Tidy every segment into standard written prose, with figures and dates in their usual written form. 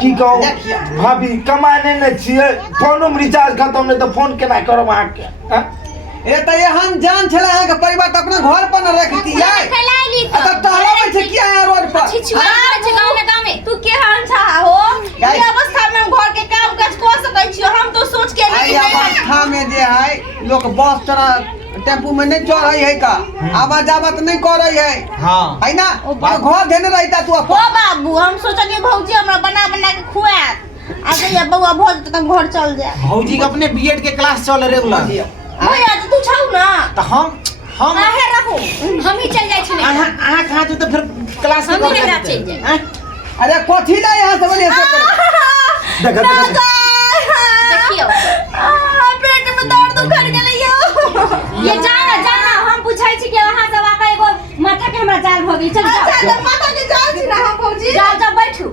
की कहूँ भाभी कमाने न छिए फोनो में रिचार्ज खत्म नहीं तो फोन केना करब अहाँ के ए त एहन जान छले अहाँ के परिवार त अपना घर पर न रखती है त टहलाबै छै किया है रोड पर छिछुआ छै गांव में तू केहन छा हो ई अवस्था में हम घर के काम काज क सकै छी हम तो सोच के नहीं अवस्था में जे है लोग बस तरह टेम्पू में नहीं चढ़ है का आवाज आवत नहीं कर है हां है ना घर देने रहता तू ओ बाबू हम सोचलिए भौजी हमरा बना के खुआत आगे ये बउआ भौज त घर चल जाए भौजी के अपने बीएड के क्लास चल रेगुलर भैया तू छौ ना त हम काहे रखो हम ही चल जाय छी नहीं अहाँ कहां तो फिर क्लास हम ही नहीं चल जाए अरे कोठी ले यहां से बोलिए से देखियो पेट में दर्द उखड़ गेलै यो ये जाना हम पूछै छी कि अहाँ सब आका एगो माथा के हमरा जाल भ गेल चल अच्छा माथा के जाल छी ना हम भौजी जा बैठू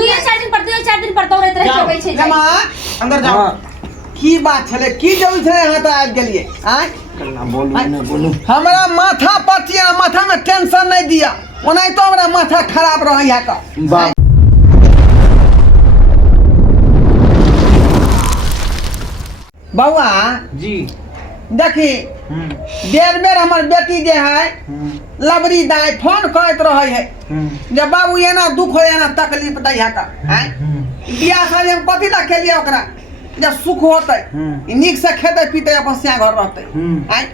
2-4 दिन पर दौड़ैत रह जबै छै जमा अंदर जाओ की बात छले की जरूरी छले यहां त आबि गेलिए आय ना बोलू हमरा माथा पटिया माथा में टेंशन नहीं दिया ओनाइ तो हमरा माथा खराब रहै है का बउआ जी देखी देर बेर हमर बेटी जे है लबरी दाई फोन करत रहै है जब बाबू एना दुख हो एना तकलीफ दै है का हैं बियाह शादी हम कथि ला केलिए ओकरा जब सुख होतै नीक से खेते पीते अपन से घर रहतै हैं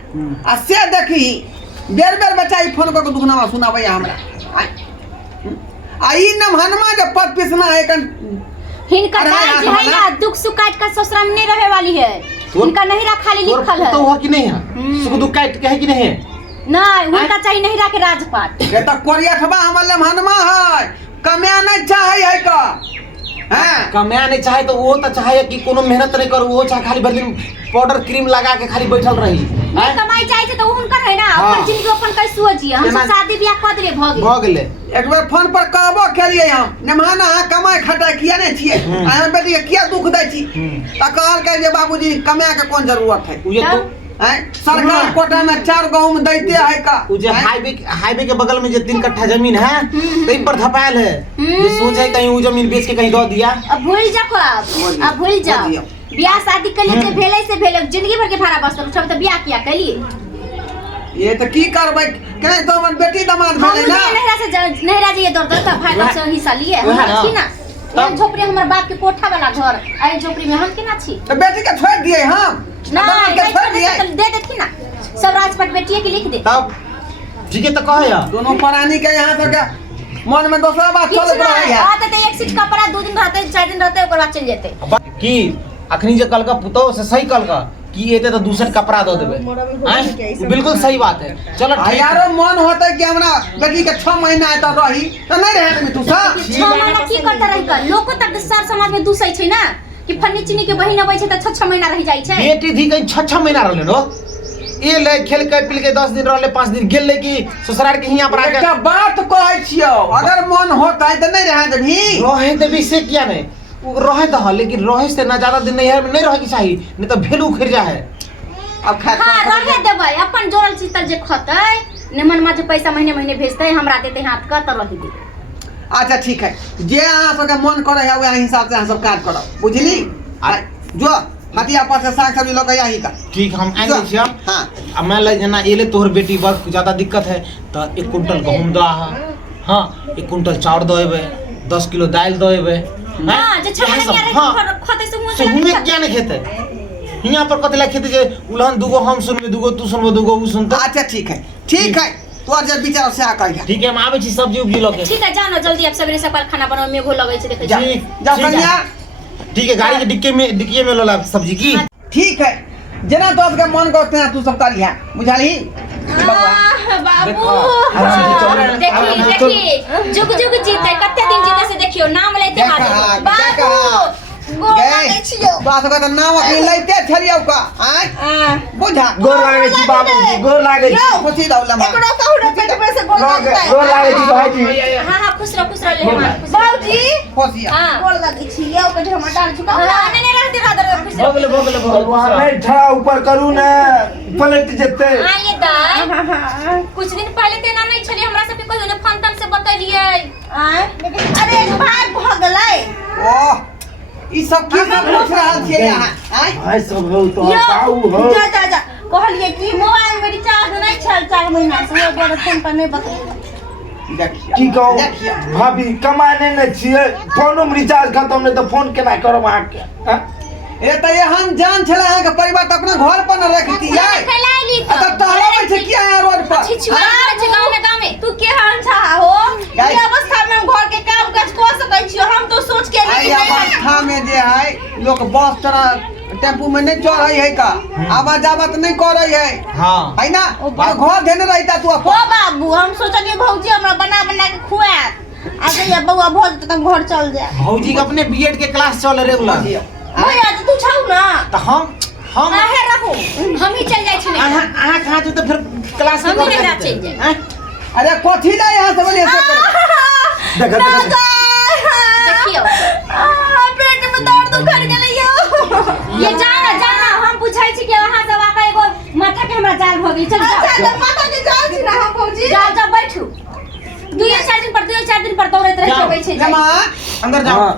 आ से देखी बेर बच्चा ई फोन करके दुखनामा सुनाबै हमरा आ ई नमहनमा जे पद पिसना है कन हिनका दाई जे है ना दुख सुख काट का ससुराल में नहीं रहे वाली है उनका नहीं रहा खाली लिखल है तो हो कि नहीं है सुख दुख काट के है कि नहीं है नहीं उनका चाहिए नहीं रहा के राजपाट ये तो कोरियाठबा हमर नमहनमा है कमाया नहीं चाहे है का हैं कमाया नहीं चाहे तो वो तो चाहे कि कोनो मेहनत नहीं करू वो चाहे खाली भर दिन पाउडर क्रीम लगा के खाली बैठल रही नहीं कमाई चाहिए तो उनकर है ना अपन जिंदगी अपन कैसे जिए हम सब शादी बियाह कर दे भ गेले एक बार फोन पर कहबो केलिए हम नमहना कमाई खटा किया नहीं छिए आय बेटी के किया दुख दै छी त कहल के जे बाबूजी कमाए के कोन जरूरत है ये तो सरकार कोटा में 4 गांव में दैते है का जो हाईवे के बगल में जो 3 कट्ठा जमीन है कहीं पर धपायल है जो सोच है कहीं वो जमीन बेच के कहीं दे दिया अब भूल जाओ अब भूल जाओ बियाह शादी कर लिए भेले से भेले जिंदगी भर के भाड़ा बस सब तो बियाह किया कलिए ये तो की करबै कहीं तो अपन बेटी दामाद भेले ना नहरा जी दौड़ दौड़ भाई लोग से हिस्सा लिए छी ना ये झोपड़ी हमर बाप के कोठा वाला घर आई झोपड़ी में हम केना छी तो बेटी के छोड़ दिए हम ना दे देती ना सब राजपाट बेटिए के लिख दे तब ठीक है तो कह या दोनों प्राणी के यहां तो क्या मन में दूसरा बात चल रहा है आते तो एक सीट कपड़ा 2 दिन रहते 4 दिन रहते ओकर बाद चल जेते की अखनी जे कल का पुतो से सही कल का कि एते तो दूसरा कपड़ा दे देबे बिल्कुल सही बात है चलो यारो मन होता है कि हमरा बेटी के 6 महीना आए तो रही तो नहीं रहे तू सब 6 महीना की करता रही का लोग तक सर समाज में दूसै छै ना कि फन्नी चिनी के बहिन अबै छै त 6 महीना रह जाय छै बेटी धी कहीं 6 महीना रहले नो ए ले खेल के पिल के 10 दिन रहले 5 दिन गेल कि ससुराल के हिया पर आके एकटा बात कहै छियो अगर मन होता है तो नहीं रहे देबी रहे देबी से किया नहीं वो रहे तो लेकिन रहे से ना ज्यादा दिन नहीं रहे की चाहिए नहीं तो भेलू उखड़ जा है अब खा रहे देबै अपन जोड़ल चीतल जे खतै निमन मा जे पैसा महीने भेजतै हमरा देते हाथ का त रहि दे अच्छा ठीक है जे अहाँ सबके मन करे है वही हिसाब से अहाँ सब काज करब बुझली जो हटिया पर से साग सब्जी लगा यही का ठीक हम आने छिया हां अब मैं ले जना एले तोहर बेटी बड़ ज्यादा दिक्कत है तो 1 कुंटल गहूम दो हां 1 कुंटल चाउर देबे 10 किलो दाल देबे हां जे 6 महीना खते से हुआ क्या नहीं खेते हिया पर कतला खेते जे उलहन दुगो हम सुनबे दुगो तू सुनबे दुगो उ सुनता अच्छा ठीक है तो आज विचार से आ कह ठीक है हम आबै छी सब्जी उब्जी लगे ठीक है जानो जल्दी अब सवेरे सकाल खाना बनाओ मेघो लगे छै देखे जा कन्या ठीक है गाड़ी के डिक्की में लोला सब्जी की ठीक है जना तो के मन करते हैं तू सब करिया बुझाली बाबू देखी जुग जुग जीते कते दिन जीते से देखियो नाम लेते हाथ बाबू गोर लागे छियो बात का नाम अखनी लइते छलियौ का आय बुझा गोर लागे छी बाबूजी गोर लागे छी खुशी दौला मा एकरो कहू रे पेट में से गोर लागे गोर लागे छी भाईजी हां खुश रह ले हमार बाबूजी खुशिया गोर लागे छी यो के हमर डाल चुका नहीं रहते रात खुश से नहीं ठा ऊपर करू ना पलट जेते आइए दाई कुछ दिन पहले ते ना नहीं छली हमरा सबके कोई ने फोन तम से बतलिए अरे भाग भ गेलै ओह ई सब की सब पूछ रहल छियै यहाँ आय भाई सब हो तो पाऊ हो जा जा जा कहलिए कि मोबाइल में रिचार्ज नहीं छल 4 महीना से वो बोले फोन पर नहीं बतलिए की कहू भाभी कमाने न छिए फोनो में रिचार्ज खत्म नहीं तो फोन केना करब अहाँ के ए त ये हम जान छले अहाँ के परिवार त अपना घर पर न रखती है फैलाई त टहलाबै छै किया यहाँ रोड पर छिछुआ छै गांव में तू के हम छा हो ई अवस्था में घर के काम काज क सकै छी हम तो सोच के आई अवस्था में जे है लोग बस तरह टेम्पू में नहीं चढ़ है का आवाज आवत नहीं कर है हाँ है ना घर देने रहता तू ओ बाबू हम सोचलिए भौजी हमरा बना बना के खुआ आगे ये बउआ भौज त घर चल जाए भौजी के अपने बीएड के क्लास चल रेगुलर भैया तू छौ ना तो हम आहे रहू हम ही चल जाय छी अहाँ कहाँ तो फिर क्लास हम ही नहीं चल जाए अरे कथी ला यहाँ से बोलिए से देखियो पेट में दर्द उखड़ गेलै ये जाना हम पूछै छी कि अहाँ सब आका एगो माथा के हमरा जाल भ गेल चल जा माथा के जाल छी ना हम भौजी जा बैठू 2-4 दिन पर दौड़ैत रह जेबै छै जमा अंदर जाओ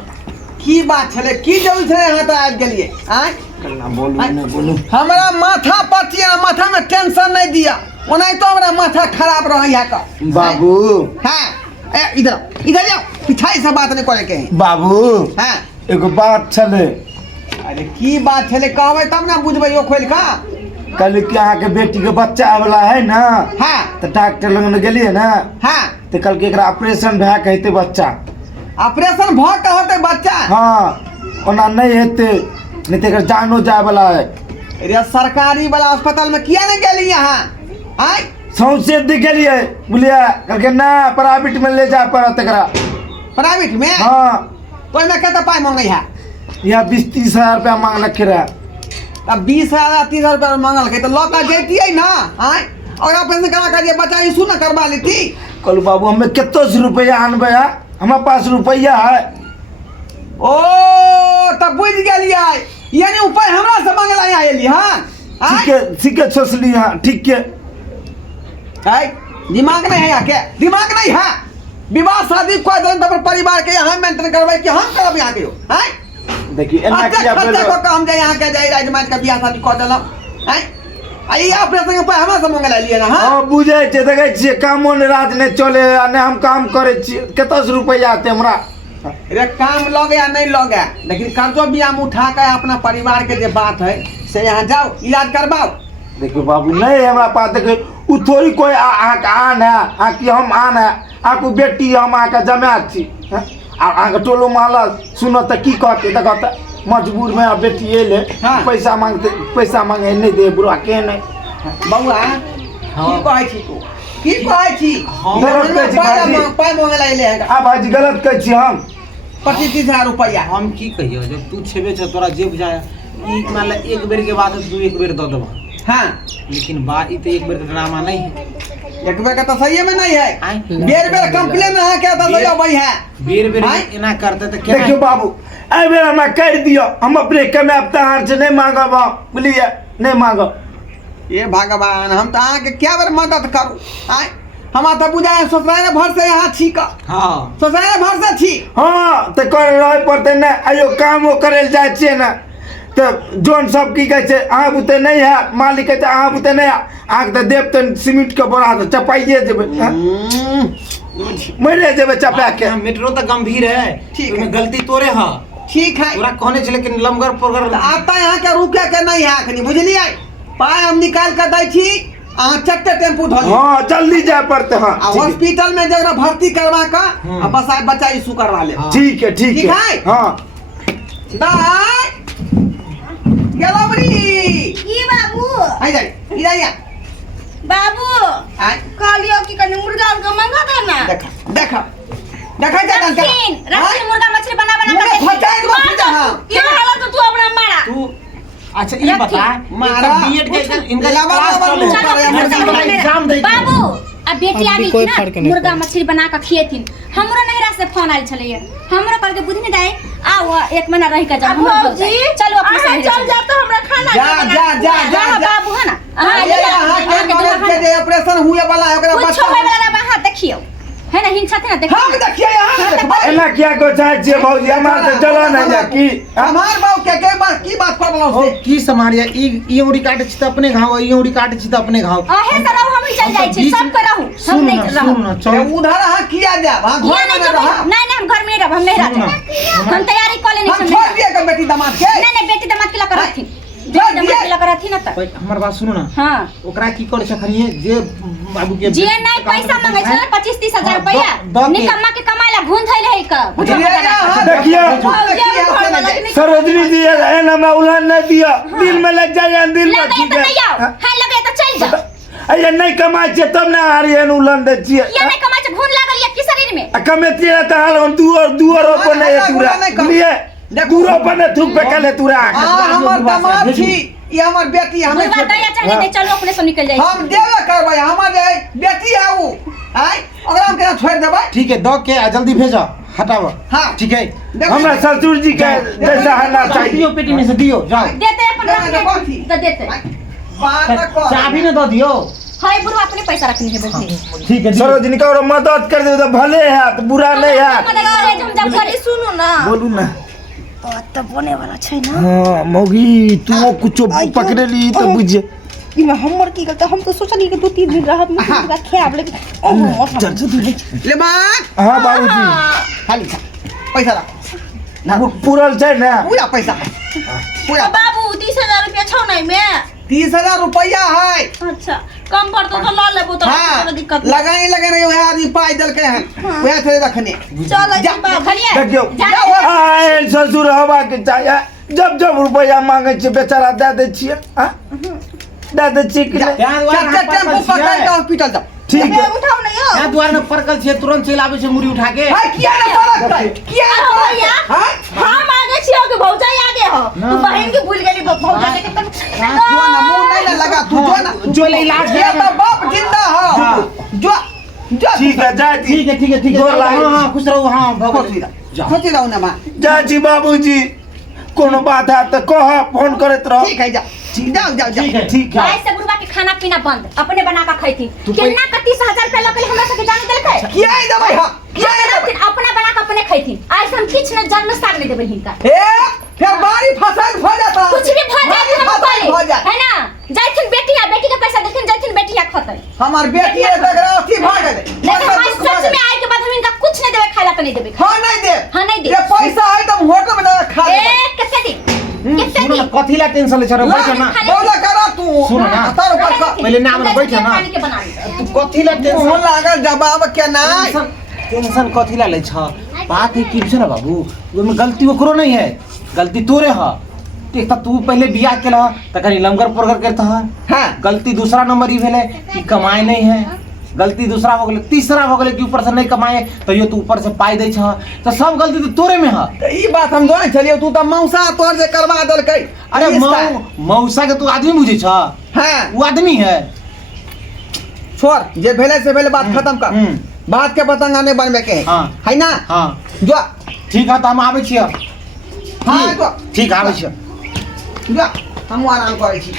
की बात छले की जरूर छले यहाँ तो आबि गेलिए आय ना बोलू हमरा माथा पतिया माथा में टेंशन नहीं दिया ओनाई तो हमरा माथा खराब रह यहाँ का बाबू हां ए इधर जाओ पिछाई से बात नहीं करे के बाबू हां एगो बात छले अरे की बात छले कहबै तब ना बुझबै ओ खोल का कल के अहाँ के बेटी के बच्चा वाला है ना हां तो डॉक्टर लग गेलिए ना हां तो कल के एकरा ऑपरेशन भए कहते बच्चा ऑपरेशन भ के होते बच्चा हाँ ओना नहीं हेते नहीं तो एकर जानो जाए वाला है अरे सरकारी वाला अस्पताल में किया नहीं गेली यहाँ आय सौंसे दिख गेलिए बोलिए करके ना प्राइवेट में ले जा पड़त एकरा प्राइवेट में हाँ तो में कते पाई मांगै है यहाँ 20-30 हजार रुपया मांग रखे रहा अब 20,000 30,000 रुपया मांगल के तो लौका जैतिए ना आय और ऑपरेशन करा करिए बच्चा इशू ना करवा लेती कल बाबू हमें कितो रुपया आनबे है हमारे पास रुपया है ओ तब बुझ गेलिए यानी ऊपर हमरा से मांगला यहाँ एली हां ठीक है सोचली हाँ ठीक है आय दिमाग नहीं है यहाँ के दिमाग नहीं है विवाह शादी कोई दिन तब परिवार के यहाँ मेंटेन करबै कि हम करब यहाँ के आय देखिए एना किया खर्चा को काम जाए यहाँ के जाए राजमाज का बियाह शादी कर देलम आय आई ऑपरेशन के हमरा से मांगला लिए ना हां बुझे छे देखे छिए कामो ने रात ने चले ने हम काम करे छी केतो रुपया आते हमरा अरे काम लगे या नहीं लगे लेकिन कर्जो भी हम उठा के अपना परिवार के जो बात है से यहाँ जाओ इलाज करवाओ देखियो बाबू नहीं हमरा पास देखियो उ थोड़ी कोई आन है कि हम आन है आपको बेटी हम आके जमा छी आके टोलो माला सुनो त की कहते देखत मजबूर में बेटी एले पैसा मांगे नहीं दे बुरा के नहीं बउआ की कहै छी तू की कहै छी गलत कहै छी पाई मांगला एले है आ भाजी गलत कहै छी हम 25,000 रुपया हम की कहियो जब तू छेबे छ तोरा जेब जाए ई मान ले एक बेर के बाद तू एक बेर द देबा हां लेकिन बा ई तो एक बेर का ड्रामा नहीं है एक बेर का तो सही में नहीं है बेर कंप्लेन में क्या तो सही भाई है बेर एना करते तो क्या देखियो बाबू ए बेर हमरा कर दियो हम अपने कमाब तहार से नहीं मांगब बोलिए नहीं मांगब ये भगवान हम तो आके क्या बार मदद करू आय हम तो बुझाए ससुराल भर से यहाँ छी का हां ससुराल भर से छी हां तो कर रहे पड़ते ना आयो कामो करे जाय छिए ना तो जोन सब की कहै छै अहाँ बुते नहीं है मालिक कहै छै अहाँ बुते नहीं आग तो देव तो सीमेंट के बोरा तो चपाइए देबे मरे जेबे चपा के मेट्रो तो गंभीर है ठीक है गलती तोरे हां ठीक है तोरा कहने छ लेकिन लमगर पोगर आता यहाँ के रुके के नहीं है अखनी बुझलिए पाय हम निकाल के दै छी अहाँ चट्टे टेम्पू धो ली हां जल्दी जाए पड़ते हां हॉस्पिटल में जगह भर्ती करवा का बस आए बच्चा इशू करवा ले ठीक है हां दाई गेलबरी ई बाबू आई जाई इधर या बाबू आय कहलियो कि कनी मुर्गा उर्गा मंगा था ना देखा जा रखी मुर्गा मछली बना के फटाई दो हां ये हालत तो तू अपना मारा तू अच्छा ये बता मारा बीएड के इनका एग्जाम दे बाबू अब बेटी आ गई ना मुर्गा मछली बना के खिएथिन हमरो नहरा से फोन आइल छले हमरो कल के बुझने दाई आओ 1 महीना रह के जा भौजी चलो अपने से चल जा तो हमरा खाना जा बाबू है ना के ऑपरेशन हुए वाला है ओकरा कुछ बच्चा होय वाला ना हाथ देखियो है ना हिंसा थे ना देखियो हम देखिए यहां देखबे एना क्या को चाहे छे भौजी हमार से चलो नहीं जा की हमार बाऊ के बात की बात कर रहा हो से की समारिया ई उड़ी काटे छी त अपने घाव ई उड़ी काटे छी त अपने घाव आहे तरह हम ही चल जाय छी सब करहु हम नहीं रहू सुन चल उधर हां किया जा वहां घर में रहा नहीं हम घर में रह हम नहीं रह हम तैयारी कर लेने हम छोड़ दिए के बेटी दामाद के नहीं बेटी दामाद के ला करथी बेटी दामाद के ला करथी ना त हमर बात सुनो ना हां ओकरा की करे छखनिए जे बाबू के जे नहीं पैसा मांगे छ 25-30 हजार रुपया निकम्मा के कमाइला घून थैले है का देखिए सरोजनी जी एना में उलान नहीं दिया दिल में लग जाए दिल में लगे तो नहीं आओ हां लगे तो चल जा अरे नहीं कमाई छे तब ना आ रही है उलान दे छिए ये नहीं कमाई छ घून लागल या की शरीर में कमेती है त हाल हम दूर पर नहीं तुरा लिए दूर पर नहीं थूक पे कले तुरा हमर दामाद छी ये हमर बेटी हमें बात दया चाहिए नहीं चलो अपने से निकल जाए हम देवे करबै हमर बेटी है वो आय ओकरा हम केना छोड़ देबै ठीक है द के जल्दी भेजो हटाओ हां ठीक है हमरा ससुर जी के जैसा है चाहिए दियो पेटी में से दियो जाओ देते अपन रख दे तो देते बात कर चाबी न दो दियो हाय बुढ़वा अपने पैसा रखनी है बोलते ठीक है सरोजनी का और मदद कर दे तो भले है तो बुरा नहीं है हम जब घरे सुनो ना बोलू ना त बने वाला छै ना हां मौगी तू कुछ पकड़े ली तो बुझे इमे हमर की गलती हम तो सोचली कि 2-3 दिन रहब में पूरा खेब लेकिन चल ले बात हां बाबूजी खाली पैसा रख ना पूरल छै ना पूरा पैसा पूरा बाबू 30,000 रुपया छौ नहीं में 30,000 रुपया है अच्छा कम पर तो ला लेबो तो हाँ दिक्कत लगाई वह आदमी पाई दल के हैं वह थे रखने चल जा, खड़िए देखियो आए ससुर हवा के चाहिए जब रुपया मांगे छे बेचारा दे दे छिए हां दे दे छिए कि चाचा टेम्पो पकड़ के हॉस्पिटल जा ठीक है उठाओ नहीं हो यहाँ द्वार में परकल छे तुरंत चल आवे छे मुड़ी उठा के हां किया ना परक किया भैया हां हम आगे छियो के भौजा आगे हो तू बहन के भूल गेली भौजा के तुम जो ना मुंह नहीं ना लगा तू जो ना जो ले इलाज ये तो बाप जिंदा हो जो जो ठीक है जा ठीक है ठीक है ठीक है गोर लागे। हां खुश रहो हां भगवान खुशी रहो ना मां जाजी बाबूजी कोनो बात है तो कह फोन करत रहो ठीक है जा जाओ ठीक है ठीक है आज से बुढ़वा के खाना पीना बंद अपने बना के खैती कितना 31,000 रुपया लगल हमरा से जान देलकै किया है दवाई हां किया है अपना बना के अपने खैती आज हम किछ न जन्म साग नहीं देबै हिनका ए फिर बारी फसल हो जाता कुछ भी भर जाए हम हो बोले जाए है ना जाइथिन बेटिया बेटी के पैसा देथिन जाइथिन बेटिया खतै हमार बेटी है तगरावती भाग गए लेकिन हमारे सच में आए के बाद हम इनका कुछ नहीं देवे खाला तो नहीं देवे हां नहीं दे हां नहीं दे ये पैसा है तो होटल में जाकर खा ले ए कितने दी कितने सुनो दी ना कथी ला टेंशन ले छरो बैठ ना बोला करा तू सुनो ना। तार ऊपर का पहले नाम ना बैठ ना खाने के बना ली तू कथी ला मुंह टेंशन लागल जवाब के नहीं टेंशन कथी ला ले छ बात है कि ना बाबू ओमे गलती ओकरो नहीं है गलती तोरे ह एक तो तू पहले बियाह केला त कनी लंगर परगर करता है हां गलती दूसरा नंबर ही भेले कि कमाए नहीं है गलती दूसरा हो गेले तीसरा हो गेले कि ऊपर से नहीं कमाए तो यो तू ऊपर से पाई दे छ तो सब गलती तो तोरे में है तो ई बात हम जाने चलियो तू तो मौसा तोर से करवा दल कई अरे मौसा के तू आदमी बुझे छ हां वो आदमी है छोड़ जे भेले से भेले बात खत्म कर बात के पतंगा नहीं बनबे के हाँ। है ना हाँ जो ठीक है तो हम आवे छियै हां जो ठीक आवे छियै जो हम आराम करे छी